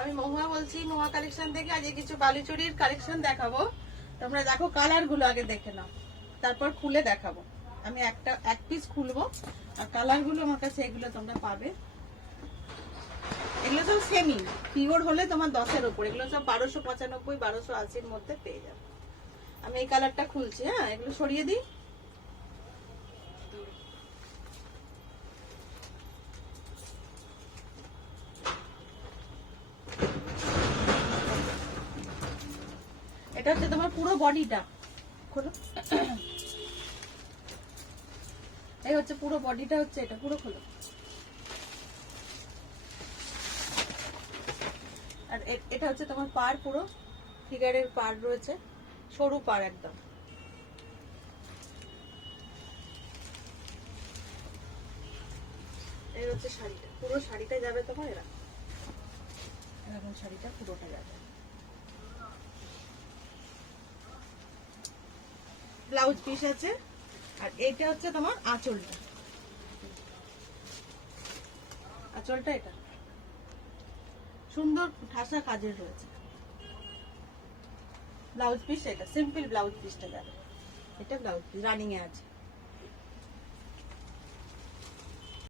আমি মহুয়া বলছি, মহুয়া কালেকশন থেকে। আজকে কিছু বালুচুরির কালেকশন দেখাবো। তোমরা দেখো, কালার গুলো আগে দেখে নাও, তারপর খুলে দেখাবো। আমি এক পিস খুলবো, আর কালার গুলো আমার কাছে এগুলো তোমরা পাবে। এগুলো সব সেমি পিওর হলে তোমার 10-এর উপর, এগুলো সব 1295 1280-র মধ্যে পেয়ে যাবে। আমি এই কালারটা খুলছি। হ্যাঁ, এগুলো সরিয়ে দিই। এটা হচ্ছে তোমার পুরো বডিটা, খোলো। এই হচ্ছে পুরো বডিটা, হচ্ছে এটা পুরো খোলো। আর এটা হচ্ছে তোমার পার, পুরো ফিগারের পার রয়েছে, সরু পার একদম। এই হচ্ছে শাড়িটা, পুরো শাড়িটা যাবে তোমার এরকম শাড়িটা পুরোটা যাবে। ব্লাউজ পিস আছে। আর এইটা হচ্ছে তোমার আঁচলটা, আঁচলটা এটা সুন্দর ঠাসা কাজের রয়েছে। ব্লাউজ পিস এটা সিম্পল ব্লাউজ পিসটা যাবে, এটা ব্লাউজ পিস রানিং এ আছে।